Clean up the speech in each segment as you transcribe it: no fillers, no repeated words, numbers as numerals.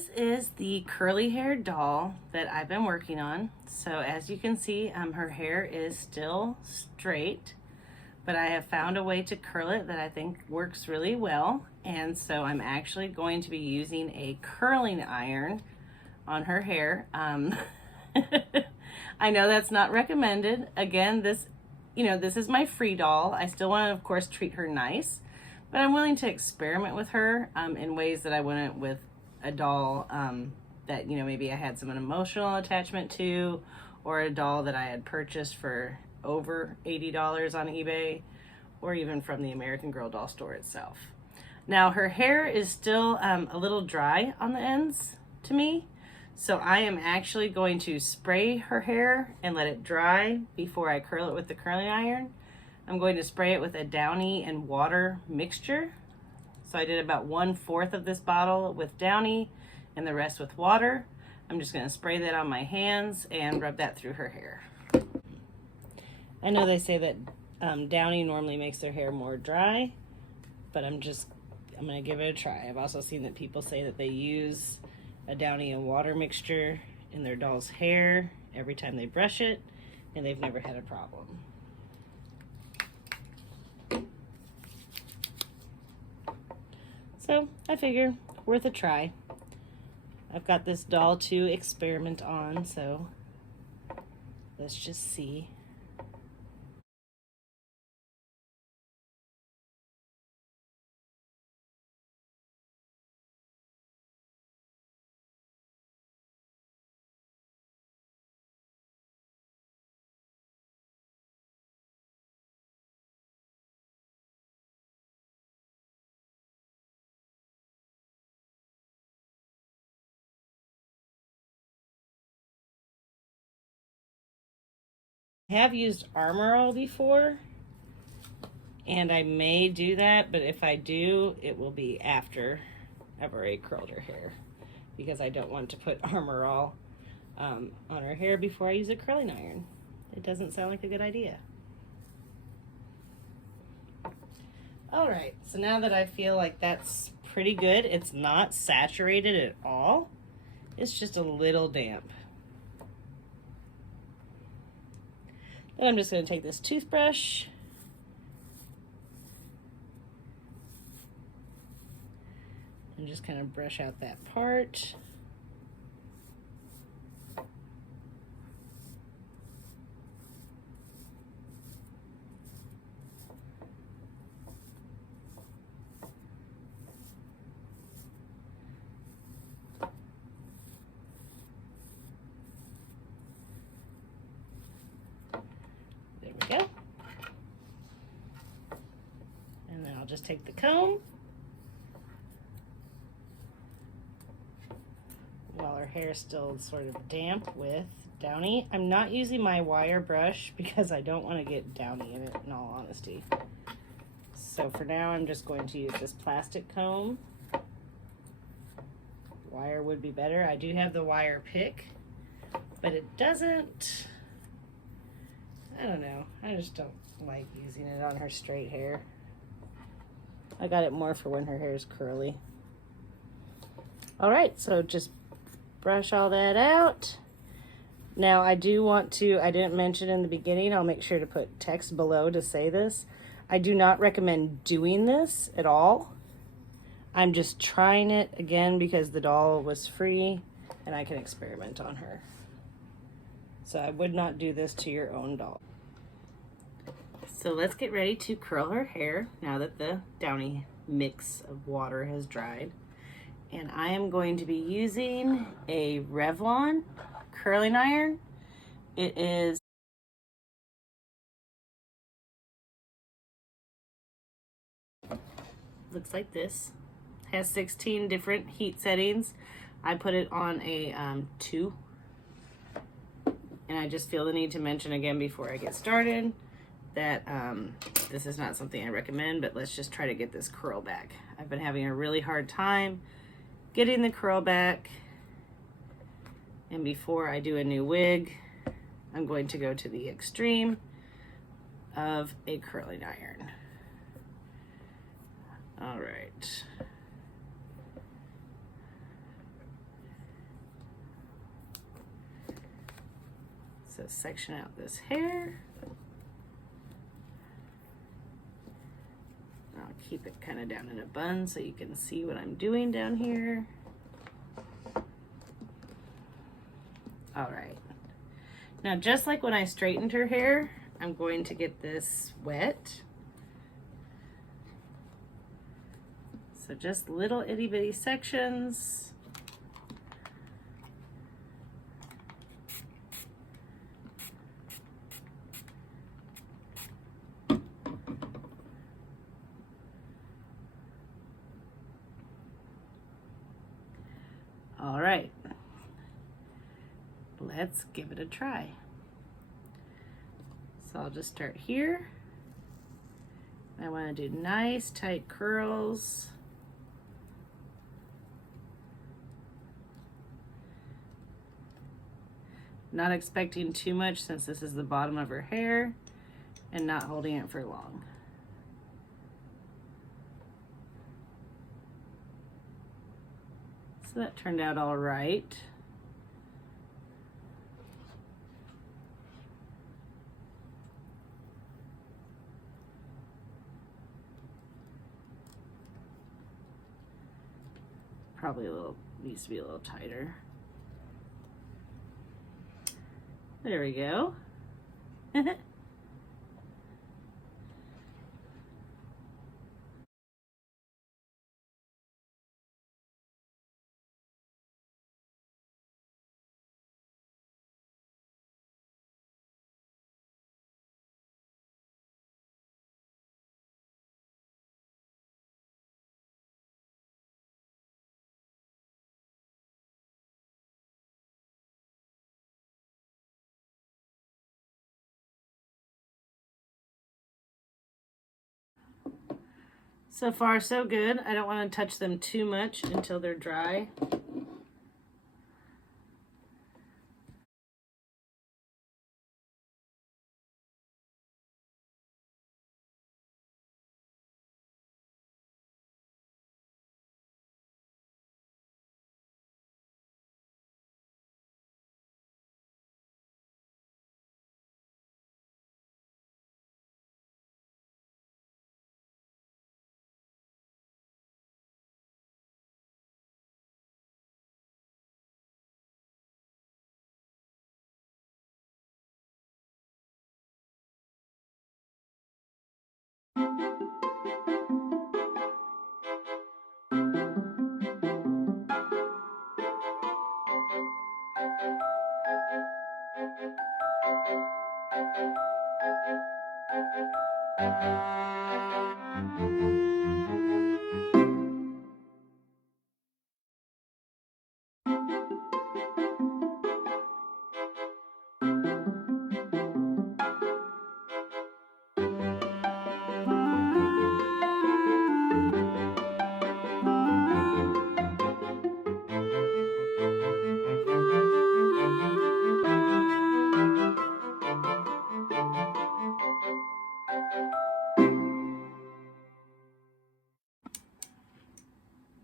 This is the curly hair doll that I've been working on. So as you can see, her hair is still straight, but I have found a way to curl it that I think works really well. And so I'm actually going to be using a curling iron on her hair. I know that's not recommended. Again, this is my free doll. I still want to, of course, treat her nice, but I'm willing to experiment with her in ways that I wouldn't with a doll that, maybe I had some emotional attachment to, or a doll that I had purchased for over $80 on eBay, or even from the American Girl doll store itself. Now, her hair is still a little dry on the ends to me, so I am actually going to spray her hair and let it dry before I curl it with the curling iron. I'm going to spray it with a Downy and water mixture. So I did about 1/4 of this bottle with Downy and the rest with water. I'm just going to spray that on my hands and rub that through her hair. I know they say that Downy normally makes their hair more dry, but I'm going to give it a try. I've also seen that people say that they use a Downy and water mixture in their doll's hair every time they brush it, and they've never had a problem. So I figure worth a try. I've got this doll to experiment on, so let's just see. I have used Armor All before, and I may do that, but if I do, it will be after I've already curled her hair, because I don't want to put Armor All on her hair before I use a curling iron. It doesn't sound like a good idea. All right, so now that I feel like that's pretty good, it's not saturated at all. It's just a little damp. Then I'm just going to take this toothbrush and just kind of brush out that part. There we go. And then I'll just take the comb while her hair is still sort of damp with Downy. I'm not using my wire brush because I don't want to get Downy in it, in all honesty. So for now, I'm just going to use this plastic comb. Wire would be better. I do have the wire pick, but it doesn't, I don't know. I just don't like using it on her straight hair. I got it more for when her hair is curly. All right, so just brush all that out. Now I do want to, I didn't mention in the beginning, I'll make sure to put text below to say this. I do not recommend doing this at all. I'm just trying it again because the doll was free and I can experiment on her. So I would not do this to your own doll. So let's get ready to curl her hair now that the Downy mix of water has dried. And I am going to be using a Revlon curling iron. It is looks like this. Has 16 different heat settings. I put it on a 2. And I just feel the need to mention again before I get started that this is not something I recommend, but let's just try to get this curl back. I've been having a really hard time getting the curl back, and before I do a new wig, I'm going to go to the extreme of a curling iron. All right. So section out this hair. I'll keep it kind of down in a bun so you can see what I'm doing down here. All right. Now, just like when I straightened her hair, I'm going to get this wet. So just little itty bitty sections. All right, let's give it a try. So I'll just start here. I want to do nice tight curls. Not expecting too much since this is the bottom of her hair, and not holding it for long. So that turned out all right. Probably needs to be a little tighter. There we go. So far, so good. I don't want to touch them too much until they're dry.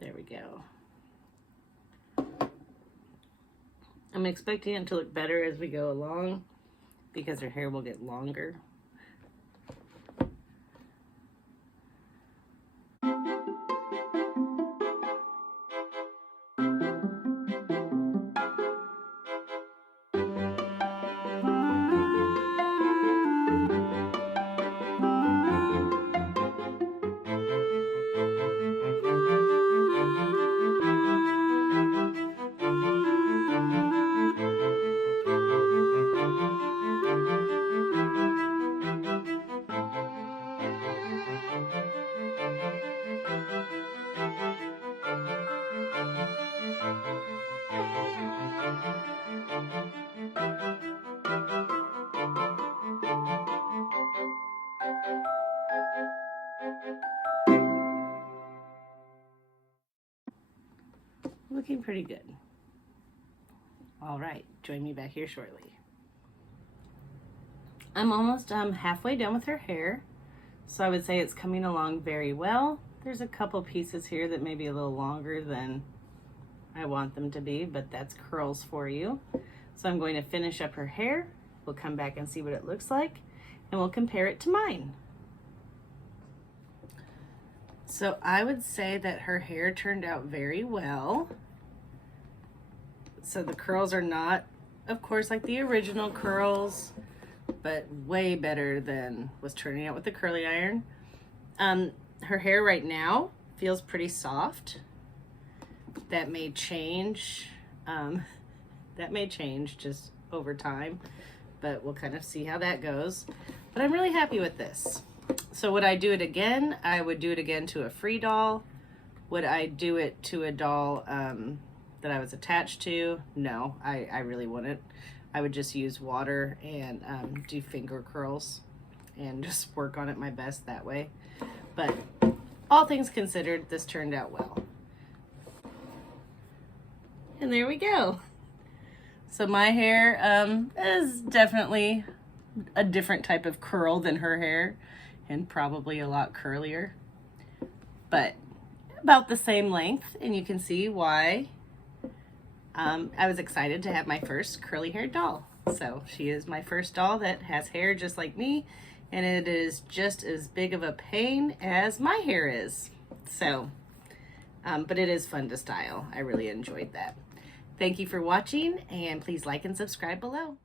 There we go. I'm expecting it to look better as we go along because her hair will get longer. Looking pretty good. All right, join me back here shortly. I'm almost halfway done with her hair, so I would say it's coming along very well. There's a couple pieces here that may be a little longer than I want them to be, but that's curls for you. So I'm going to finish up her hair. we'll come back and see what it looks like, and we'll compare it to mine. So I would say that her hair turned out very well. So the curls are not, of course, like the original curls, but way better than was turning out with the curly iron. Her hair right now feels pretty soft. That may change. That may change just over time, but we'll kind of see how that goes. But I'm really happy with this. So would I do it again? I would do it again to a free doll. Would I do it to a doll that I was attached to? No, I really wouldn't. I would just use water and do finger curls and just work on it my best that way. But all things considered, this turned out well. And there we go. So my hair is definitely a different type of curl than her hair, and probably a lot curlier, but about the same length. And you can see why I was excited to have my first curly haired doll. So she is my first doll that has hair just like me, and it is just as big of a pain as my hair is. So, but it is fun to style. I really enjoyed that. Thank you for watching, and please like and subscribe below.